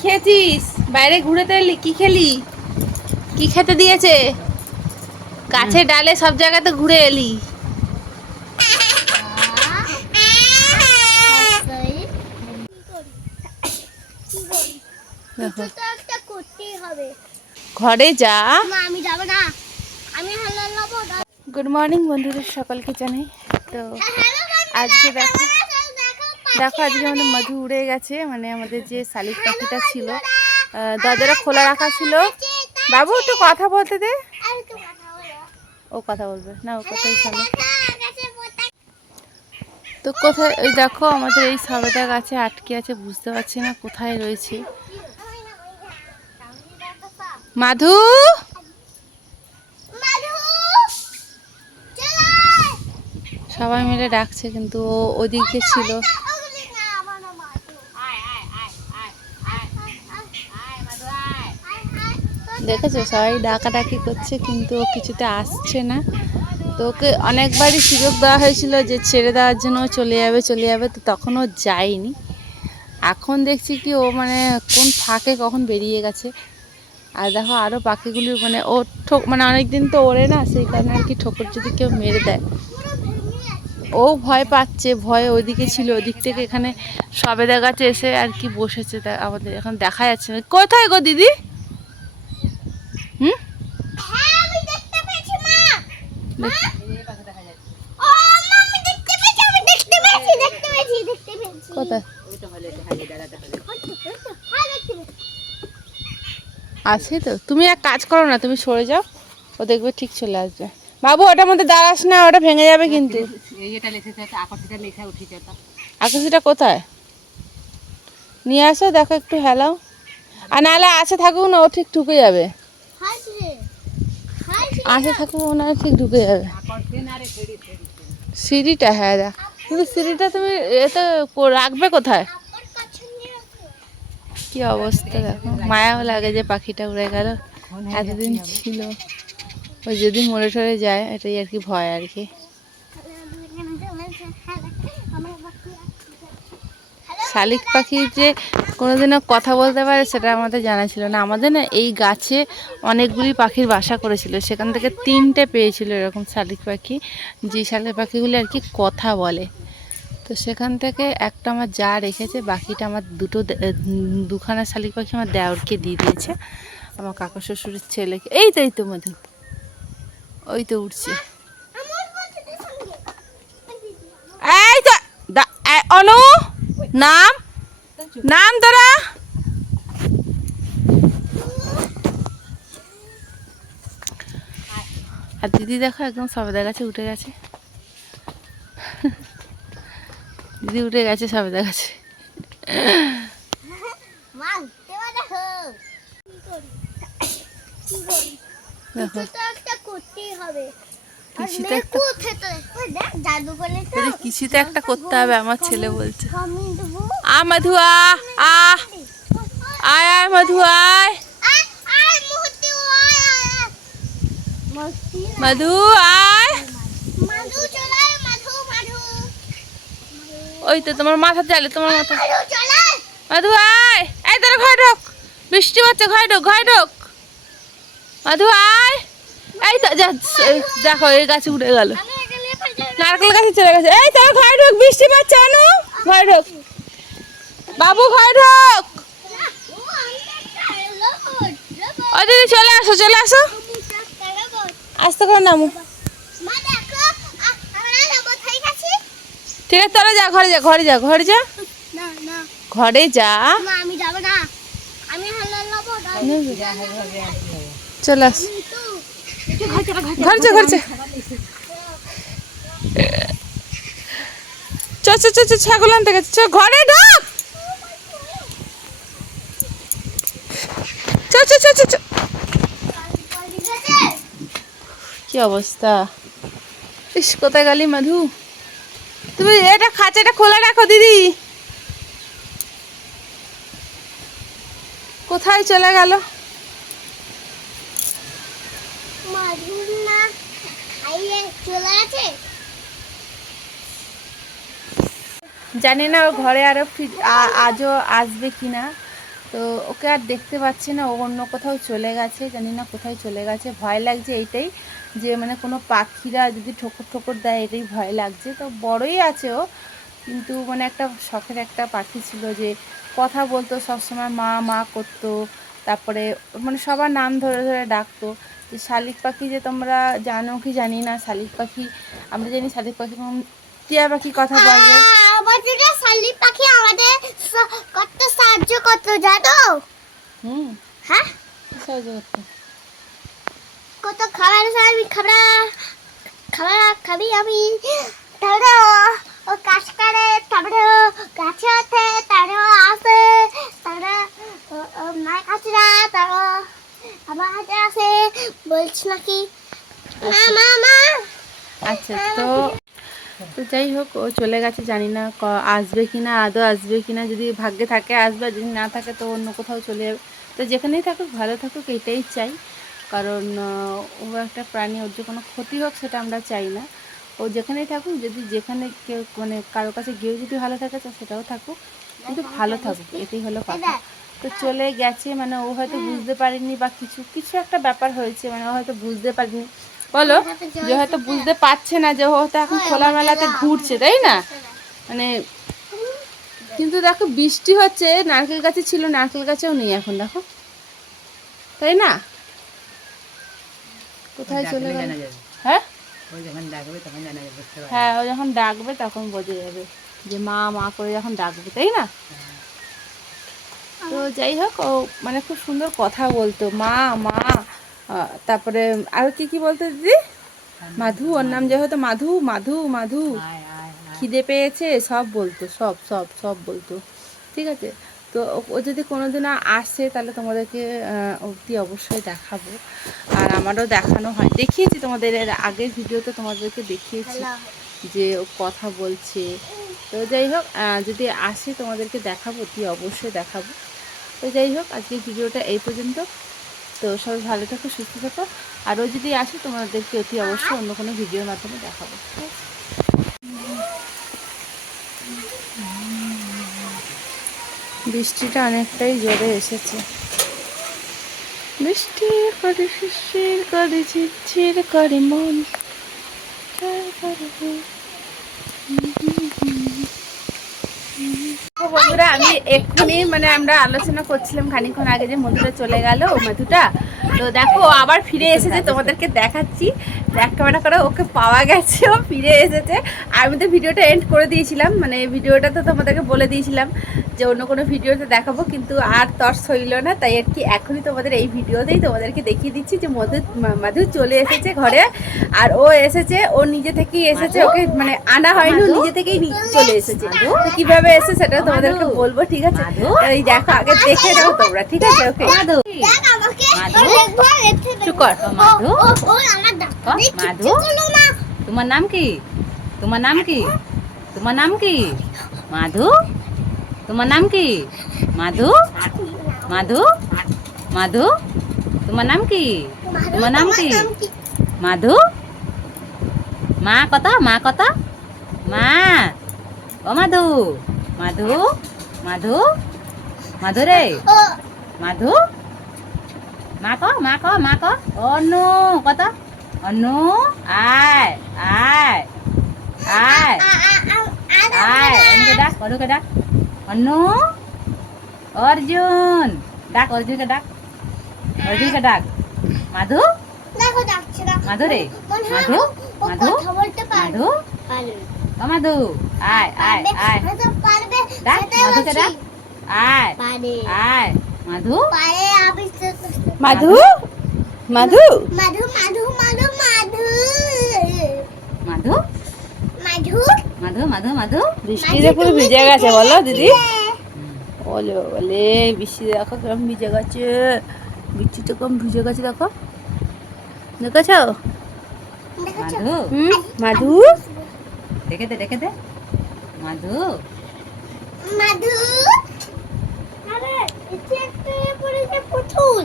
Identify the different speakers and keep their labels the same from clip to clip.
Speaker 1: খেয়েছিস? বাইরে ঘুরে তো এলি কি খেলি? কি খেতে দিয়েছে? গাছে ডালে সব জায়গাতে ঘুরে এলি।
Speaker 2: কিছু
Speaker 1: ঘরে যা।
Speaker 2: আমি যাব না। আমি
Speaker 1: গুড মর্নিং বন্ধুদের সকলকে জানাই। তো আজকে দেখো
Speaker 2: দেখো
Speaker 1: আজকে আমাদের মধু উড়ে গেছে মানে আমাদের যে শালিক পাখিটা ছিল। দরজাটা খোলা রাখা ছিল। বাবু, একটু কথা বলতে দে। ও কথা বলবে। না, ও কথাই শোনো। তো কোথায় ওই দেখো, আমাদের এই সবেদা গাছে আটকে আছে, বুঝতে পারছি না কোথায় রয়েছে। মাধু? সবাই মিলে ডাকছে, কিন্তু ও ওদিকে ছিল
Speaker 2: ওগুলি না আমার না মাধু আয় আয় আয় আয় আয় আয় মাধু আয় আয় আয়
Speaker 1: দেখেছ? সবাই ডাকাডাকি করছে, কিন্তু ও কিছুতে আসছে না। তো ওকে অনেকবারই সুযোগ দেওয়া হয়েছিল যে ছেড়ে দেওয়ার জন্য চলে যাবে চলে যাবে, তো তখন ও যায়নি। এখন দেখছি কি ও মানে কোন ফাঁকে কখন বেরিয়ে গেছে। আর দেখো আরও পাখিগুলি মানে ও ঠোক মানে অনেক দিন তো ওড়ে না, সেই কারণে আর কি ঠোকর যদি কেউ মেরে দেয়। ও ভয় পাচ্ছে, ভয় ওদিকে ছিল, ওদিক থেকে এখানে সবেদা গাছে এসে আর কি বসেছে আমাদের, এখন দেখা যাচ্ছে না। কোথায় গো দিদি? হুম? আছে তো। তুমি এক কাজ করো না তুমি সরে যাও। ও দেখবে ঠিক চলে আসবে। বাবু ওটার মধ্যে দাঁড়াস না ওটা ভেঙে যাবে কিন্তু। আকাশিটা কোথায়? নিয়ে আসো দেখো একটু হেলাও। আর নাহলে আসে থাকুক না ও ঠিক ঠুকে যাবে। আসে থাকলে ওনার ঠিক ঢুকে যাবে সিঁড়িটা হ্যাঁ দেখ কিন্তু সিঁড়িটা তুমি এতে রাখবে কোথায় কি অবস্থা দেখো মায়াও লাগে যে পাখিটা উড়ে গেল এতদিন ছিল ওই যদি মরে টরে যায় এটাই আর কি ভয় আর কি শালিক পাখি যে কোনোদিনও কথা বলতে পারে সেটা আমাদের জানা ছিল না। আমাদের না এই গাছে অনেকগুলি পাখির বাসা করেছিল। সেখান থেকে তিনটে পেয়েছিল এরকম শালিক পাখি, যে শালিক পাখিগুলি আর কি কথা বলে। তো সেখান থেকে একটা আমার যা রেখেছে, বাকিটা আমার দুটো দুখানা শালিক পাখি আমার দেওরকে দিয়ে দিয়েছে। আমার কাকা শ্বশুরের ছেলেকে। এই তো এই তো মধু। ওই তো উঠছে। এই তো অনু! নাম? নাম তোরা আর দিদি দেখো একদম সবেদা গাছে উঠে গেছে। দিদি উঠে গেছে সবেদা গাছে দেখো
Speaker 2: করতেই হবে আর
Speaker 1: কিছু তো একটা
Speaker 2: কোথায় তো?
Speaker 1: যদি কিছু তো একটা করতে হবে আমার ছেলে বলছে। আ মধু আ আয় আয় মধু আয়। মধু আয়। ওই তো তোমার মাথা চালে তোমার মাথা
Speaker 2: মাধু
Speaker 1: মধু আয়। এই তোর ঘরে ঢোক। বৃষ্টি হচ্ছে ঘরে ঢোক ঘরে ঢোক। মধু আয়। এই তো যা দেখো এই গাছে উঠে গেল। নারকেল গাছে চলে গেছে। এই তোর ঘরে ঢোক বৃষ্টি পাচ্ছে আনু। ঘরে ঢোক। বাবু ঘরে ঢোক।
Speaker 2: ও
Speaker 1: দিদি চলে আসো চলে আসো। আসতে করে নামো
Speaker 2: ঠিক আছে
Speaker 1: তোরা যা ঘরে যা ঘরে যা ঘরে যা। ঘরে যা।
Speaker 2: আমি যাব না। আমি
Speaker 1: চলে আস। ঘরে ঘরে ছাগল আনতে গেছে। ঘরে ঢোক কি অবস্থা? ইস, কোথায় গেলি মধু? তুমি এটা খাঁচাটা খোলা রাখো, দিদি। কোথায় চলে গেল?
Speaker 2: চলে
Speaker 1: জানি না, ও ঘরে আরও ফির- আজও আসবে কিনা। তো ওকে আর দেখতে পাচ্ছি না, ও অন্য কোথাও চলে গেছে, জানি না কোথায় চলে গেছে। ভয় লাগছে এইটাই যে মানে কোনো পাখিরা যদি ঠোকর ঠোকর দেয়, এটাই ভয় লাগছে। তো বড়ই আছে ও, কিন্তু মানে একটা শখের একটা পাখি ছিল যে, কথা বলতো সবসময় মা মা করতো, তারপরে মানে সবার নাম ধরে ধরে ডাকতো। যে শালিক পাখি যে তোমরা জানো কি জানি না শালিক পাখি আমরা জানি শালিক পাখি টিয়া পাখি কথা
Speaker 2: আমাদের শালিক পাখি আমাদের কত সাহায্য করতো জানো?
Speaker 1: হুম।
Speaker 2: হ্যাঁ?
Speaker 1: সাহায্য করতো।
Speaker 2: কত খাবার আমি খাবার খাবার খাবি আমি। তারপরে ও- কাজ করে তারপরে ও গাছে ওঠে তারপরে আসে তারপরে মায়ের কাছে যায় তারপর আমার বলছি নাকি? মা
Speaker 1: আচ্ছা। তো তো যাই হোক ও চলে গেছে জানি না আসবে কি না আদৌ আসবে কি না যদি ভাগ্যে থাকে আসবে যদি না থাকে তো অন্য কোথাও চলে যাবে। তো যেখানেই থাকুক ভালো থাকুক এটাই চাই। কারণ ও একটা প্রাণী ওর যে কোনো ক্ষতি হোক সেটা আমরা চাই না। ও যেখানেই থাকুক যদি যেখানে কেউ মানে কারও কাছে গিয়েও যদি ভালো থাকে তো সেটাও থাকুক। কিন্তু ভালো থাকুক এটাই হলো কথা। তো চলে গেছে মানে ও হয়তো বুঝতে পারেনি বা কিছু কিছু একটা ব্যাপার হয়েছে মানে ও হয়তো বুঝতে পারেনি। বলো যে হয়তো বুঝতে পারছে না যে ও হয়তো এখন খোলামেলাতে ঘুরছে তাই না? মানে কিন্তু দেখো বৃষ্টি হচ্ছে নারকেল গাছে ছিল নারকেল গাছেও নেই এখন দেখো। তাই না? কোথায় চলে গেল? হ্যাঁ? হ্যাঁ ও যখন ডাকবে তখন বোঝা যাবে যে মা মা করে যখন ডাকবে তাই না? তো যাই হোক ও মানে খুব সুন্দর কথা বলতো। মা মা তারপরে আর কি কি বলতো দিদি? মাধু ওর নাম যে হয়তো মাধু মাধু মাধু। খিদে পেয়েছে সব বলতো সব সব সব বলতো। ঠিক আছে? তো ও- যদি কোনোদিনও আসে তাহলে তোমাদেরকে অবধি অবশ্যই দেখাবো। আর আমারও দেখানো হয়। দেখিয়েছি তোমাদের এর আগের ভিডিওতে তোমাদেরকে দেখিয়েছি যে ও কথা বলছে। তো যাই হোক যদি আসে তোমাদেরকে দেখাবো অতি অবশ্যই দেখাবো। তো যাই হোক আজকের ভিডিওটা এই পর্যন্ত। তো সবাই ভালো থাকো, সুস্থ থাকো। আরও যদি আসে, তোমাদেরকে অতি অবশ্যই অন্য কোনো ভিডিওর মাধ্যমে দেখাবো। বৃষ্টিটা অনেকটাই জোরে এসেছে। বৃষ্টি করে শিশির করে, ঝিরঝির করে মন। করে বন্ধুরা, আমি এক্ষুনি মানে আমরা আলোচনা করছিলাম খানিক্ষণ আগে যে মধুটা চলে গেল মধুটা। তো দেখো আবার ফিরে এসেছে, তোমাদেরকে দেখাচ্ছি। ব্যাক ক্যামেরা করে ওকে পাওয়া গেছে ও ফিরে এসেছে। আর আমি তো ভিডিওটা এন্ড করে দিয়েছিলাম মানে ভিডিওটা তো তোমাদেরকে বলে দিয়েছিলাম যে অন্য কোনো ভিডিওতে দেখাবো কিন্তু আর তর্স হইল না। তাই আর কি এখনই তোমাদের এই ভিডিওতেই তোমাদেরকে দেখিয়ে দিচ্ছি যে মধু মাধু চলে এসেছে ঘরে। আর ও এসেছে ও নিজে থেকেই এসেছে ওকে মানে আনা হয়নি ও নিজে থেকেই চলে এসেছে। তো কীভাবে এসে সেটা তোমাদেরকে বলব ঠিক আছে? এই দেখো আগে দেখে নাও তোমরা ঠিক আছে? ওকে
Speaker 2: রেখে
Speaker 1: চুপ কর।
Speaker 2: ও, ও, ও, আমার
Speaker 3: মাধু? তোমার নাম কি? তোমার নাম কি? তোমার নাম কি? মাধু? তোমার নাম কি? মাধু? মাধু? মাধু? তোমার নাম কি? তোমার নাম কি? মাধু? মা কত মা কত মা। ও মাধু? মাধু? মাধু? মাধু রে? মাধু? মা ক মা ক মা ক। অনু কত অনু আয় আয় আয় আয় অনুকে ডাক অনুকে ডাক অনু অর্জুন ডাক অর্জুনকে ডাক অর্জুনকে ডাক মাধু মাধু রে মাধু মাধু মাধু ও মাধু আয় আয় আয় মাধু
Speaker 1: মাধু মাধু?
Speaker 2: মাধু মাধু মাধু মাধু।
Speaker 3: মাধু?
Speaker 2: মাধু?
Speaker 3: মাধু মাধু মাধু?
Speaker 1: বৃষ্টিতে পুরো ভিজে গেছে বলো দিদি। বলে বলে বৃষ্টি দেখো কেমন ভিজে গেছে। বৃষ্টিটা কম ভিজে গেছে দেখো। দেখেছ?
Speaker 3: মাধু?
Speaker 1: মাধু?
Speaker 3: দেখে দে দেখে দে। মাধু?
Speaker 2: মাধু? আরে এটি একটা পড়েছে পুতুল।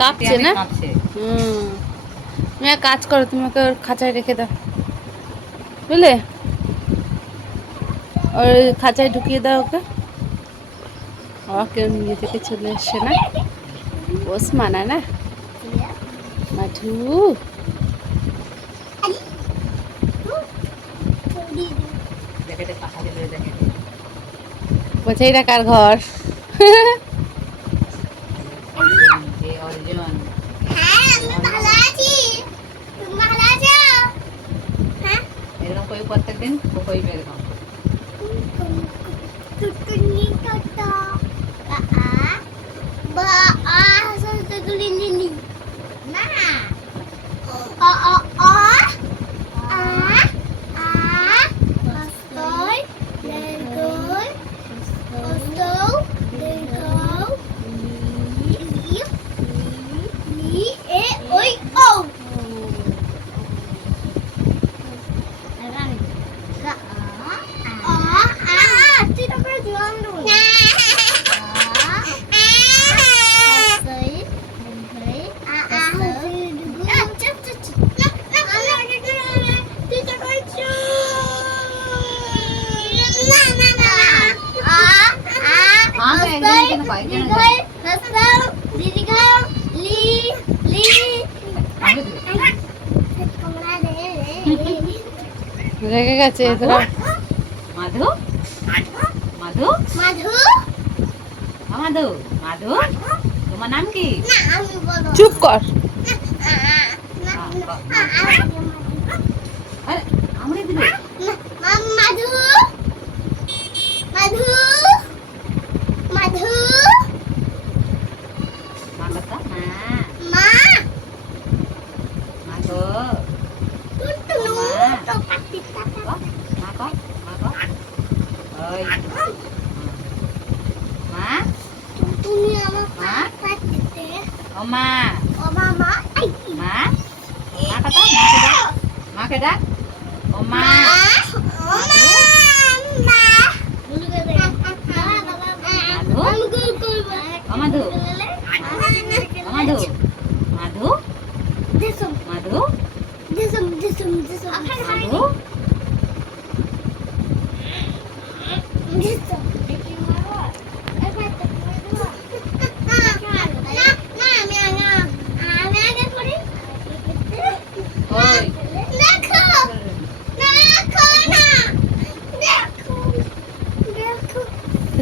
Speaker 1: কাঁপছে না? হুম। তুমি এক কাজ করো তুমি ওকে ওর খাঁচায় রেখে দাও। বুঝলে? ওই খাঁচায় ঢুকিয়ে দাও ওকে। বাবা কেউ নিজে থেকে চলে এসছে না। বস মানা না। মাঠু। বলছে এটা কার ঘর
Speaker 3: এ অর্জুন।
Speaker 2: হ্যাঁ আমি ভালো আছি তুমি ভালো আছো হ্যাঁ
Speaker 3: এরকম প্রত্যেক দিন ও
Speaker 2: বের আ বা আ
Speaker 1: রেগে গেছে তোরা
Speaker 3: মাধু মাধু
Speaker 2: মাধু
Speaker 3: মাধু মাধু তোমার নাম কি
Speaker 1: চুপ কর
Speaker 3: আরে আমরে দিবে
Speaker 2: মাধু মাধু মাধু
Speaker 3: মা কথা হ্যাঁ
Speaker 2: মা
Speaker 3: মা গো
Speaker 2: টুটুনু
Speaker 3: মা।
Speaker 2: তো পাতি পাতা
Speaker 3: কো, মা কো মা কো ওই মা
Speaker 2: তুমি আমার
Speaker 3: মা?
Speaker 2: পাতিতে
Speaker 3: ও মা
Speaker 2: ও মামা আই
Speaker 3: মা মা কথা মাকে ডাক ও মা
Speaker 2: ও মা বলু গে দে
Speaker 3: মাধু
Speaker 2: আমি কই কইব
Speaker 3: ও মাধু ও মাধু মাধু
Speaker 2: দেসম
Speaker 3: মাধু
Speaker 2: দেসম দেসম দেসম
Speaker 3: মাধু
Speaker 2: দেসম আমি আগে আমি আগে করি
Speaker 3: ওই
Speaker 2: দেখো দেখো না দেখো দেখো
Speaker 1: তো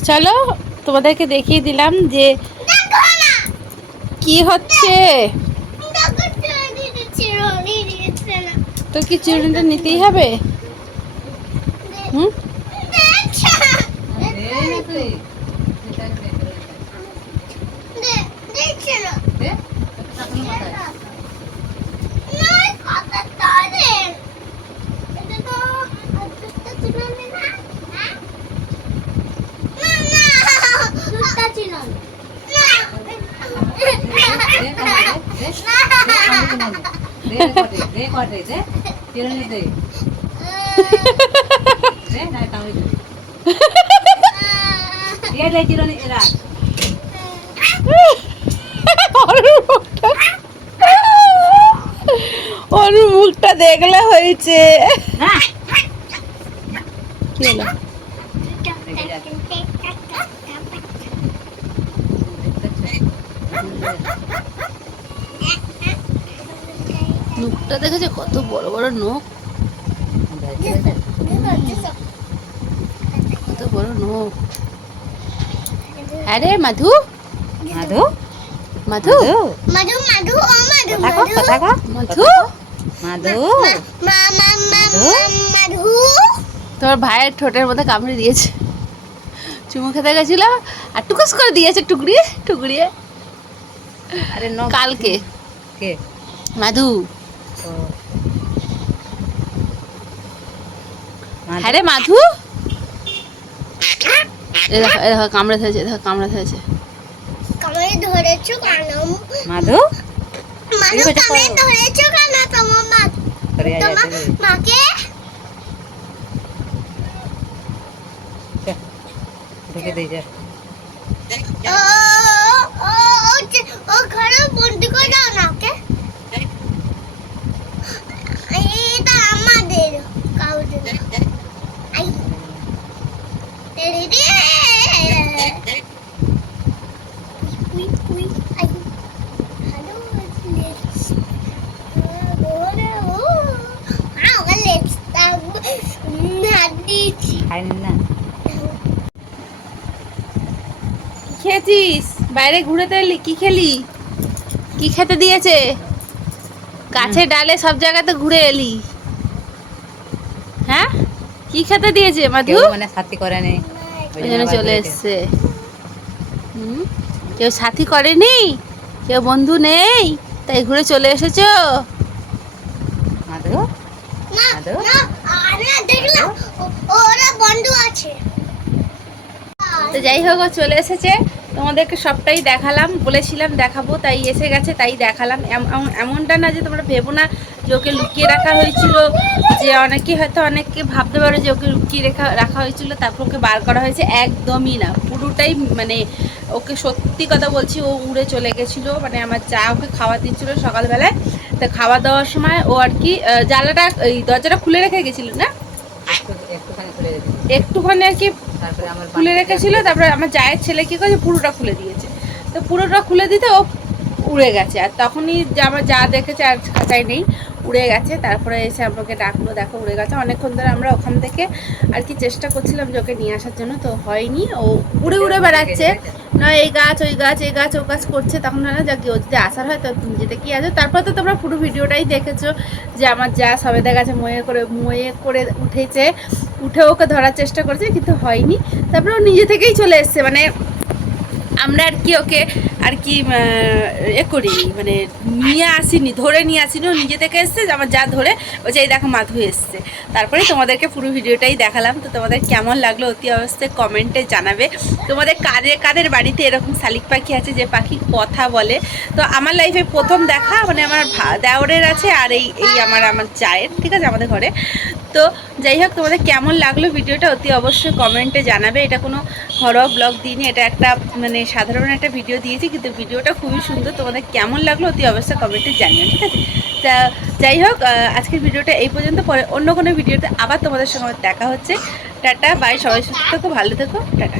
Speaker 1: চলো তোমাদেরকে দেখিয়ে দিলাম যে কি হচ্ছে? তো কি চিরুনিটা নিতেই হবে হুম
Speaker 2: দেখছ
Speaker 3: দে না তুই
Speaker 2: দে- দেখছ না
Speaker 3: দে টাকলু মাথায়
Speaker 2: নয় কত তারে এটা তো দুধটা চিরনি না হ্যাঁ? না না দুধটা চিরনি না
Speaker 3: দে দে দে দে দে
Speaker 1: অনুর মুখটা দেখলে হয়েছে কি হলো মুখটা দেখেছে কত বড় বড় নখ। কত বড় নখ। আরে মাধু।
Speaker 3: মাধু?
Speaker 1: মাধু?
Speaker 2: মধু? মধু ও মধু
Speaker 1: মাধু।
Speaker 3: মাধু?
Speaker 2: মা মা মা মধু?
Speaker 1: তোমার ভাইয়ের ঠোঁটের মধ্যে কামড়ে দিয়েছে। চুমু খেতে গেছিল আর টুকুস করে দিয়েছে টুকরিয়ে টুকরিয়ে।
Speaker 3: আরে ন
Speaker 1: কালকে।
Speaker 3: কে?
Speaker 1: মাধু
Speaker 3: ও মাধু
Speaker 1: হ্যাঁ রে মাধু। এ দেখো এ দেখো কামড়ে ধরেছে দেখো কামড়ে ধরেছে।
Speaker 2: কামড়ে ধরেছো কেন?
Speaker 3: মাধু?
Speaker 2: মানু
Speaker 3: এদিকে
Speaker 2: কামে
Speaker 3: দেখো।
Speaker 2: ধরেছো কেন তোমার মা? তোমার। মাকে?
Speaker 3: ঢুকে দিয়ে যা
Speaker 2: ও ও ও যে- ও ঘরে বন্দি করে দাও না ওকে এটা আমাদের কাউকে আই রে রে উই উই আই হ্যালো লেটস ওরে ও আও লেটস না দিছি
Speaker 3: খাইনি না
Speaker 1: খেয়েছিস? বাইরে ঘুরে তো এলি কি খেলি? কি খেতে দিয়েছে? গাছে ডালে সব জায়গাতে ঘুরে এলি। হ্যাঁ? কি খেতে দিয়েছে মাধু
Speaker 3: মানে সাথী করে নেই। ওই জন্য
Speaker 1: চলে। এসছে। হুম? কেউ সাথী করেনি? কেউ বন্ধু নেই? তাই ঘুরে চলে এসেছ?
Speaker 3: মাধু?
Speaker 2: না দেখলাম ওরা বন্ধু আছে।
Speaker 1: তো যাই হোক ও চলে এসেছে। তোমাদেরকে সবটাই দেখালাম বলেছিলাম দেখাবো তাই এসে গেছে তাই দেখালাম। এম- এমনটা না যে তোমরা ভেবো না যে ওকে লুকিয়ে রাখা হয়েছিল যে অনেকে হয়তো অনেকে ভাবতে পারো যে ওকে লুকিয়ে রেখা রাখা হয়েছিল তারপর ওকে বার করা হয়েছে একদমই না। পুরোটাই মানে ওকে সত্যি কথা বলছি ও উড়ে চলে গেছিল মানে আমার চা ওকে খাওয়া দিচ্ছিল সকালবেলায়। তা খাওয়া দেওয়ার সময় ও আর কি আহ, জানলাটা এই দরজাটা খুলে রেখে গেছিল না।
Speaker 3: একটুখানি
Speaker 1: আর কি
Speaker 3: তারপরে আমার
Speaker 1: খুলে রেখেছিল, তারপরে আমার জায়ের ছেলে কি করেছে, পুরোটা খুলে দিয়েছে। তো পুরোটা খুলে দিতে ও উড়ে গেছে, আর তখনই যে আমার যা দেখেছে আর খাঁচাই নেই, উড়ে গেছে। তারপরে এসে আমাকে ডাকলো, দেখো উড়ে গেছে। অনেকক্ষণ ধরে আমরা ওখান থেকে আর কি চেষ্টা করছিলাম যে ওকে নিয়ে আসার জন্য, তো হয়নি। ও উড়ে উড়ে বেড়াচ্ছে। না এই গাছ, ওই গাছ, এই গাছ, ও গাছ করছে। তখন না যাক ও যদি আসার হয়, তো তুমি যেতে কি আছে। তারপর তো তোমরা পুরো ভিডিওটাই দেখেছ যে আমার যা সবেদা গাছে ময়ে করে ময়ে করে উঠেছে। উঠে ওকে ধরার চেষ্টা করেছে কিন্তু হয়নি। তারপরে ও নিজে থেকেই চলে এসছে মানে আমরা আর কি ওকে আর কি এ করি মানে নিয়ে আসিনি, ধরে নিয়ে আসিনি, ও নিজে থেকে এসছে, আমার যা ধরে, ও যে এই দেখো মাধু এসছে। তারপরে তোমাদেরকে পুরো ভিডিওটাই দেখালাম, তো তোমাদের কেমন লাগল অতি অবস্থায় কমেন্টে জানাবে। তোমাদের কাদের কাদের বাড়িতে এরকম শালিক পাখি আছে যে পাখি কথা বলে? তো আমার লাইফে প্রথম দেখা মানে আমার দেওরের আছে আর এই এই আমার আমার চায়ের ঠিক আছে, আমাদের ঘরে। তো যাই হোক, তোমাদের কেমন লাগল ভিডিওটা অতি অবশ্যই কমেন্টে জানাবে। এটা কোনো ঘরোয়া ব্লগ দিইনি এটা একটা মানে সাধারণ একটা ভিডিও দিয়েছি, কিন্তু ভিডিওটা খুবই সুন্দর, তোমাদের কেমন লাগল অতি অবশ্যই কমেন্টে জানিও, ঠিক আছে? তা যাই হোক আজকের ভিডিওটা এই পর্যন্ত, পরে অন্য কোনো ভিডিওতে আবার তোমাদের সঙ্গে দেখা হচ্ছে। টাটা বাই সবাই সুস্থ থাকো, ভালো থেকো, টাটা।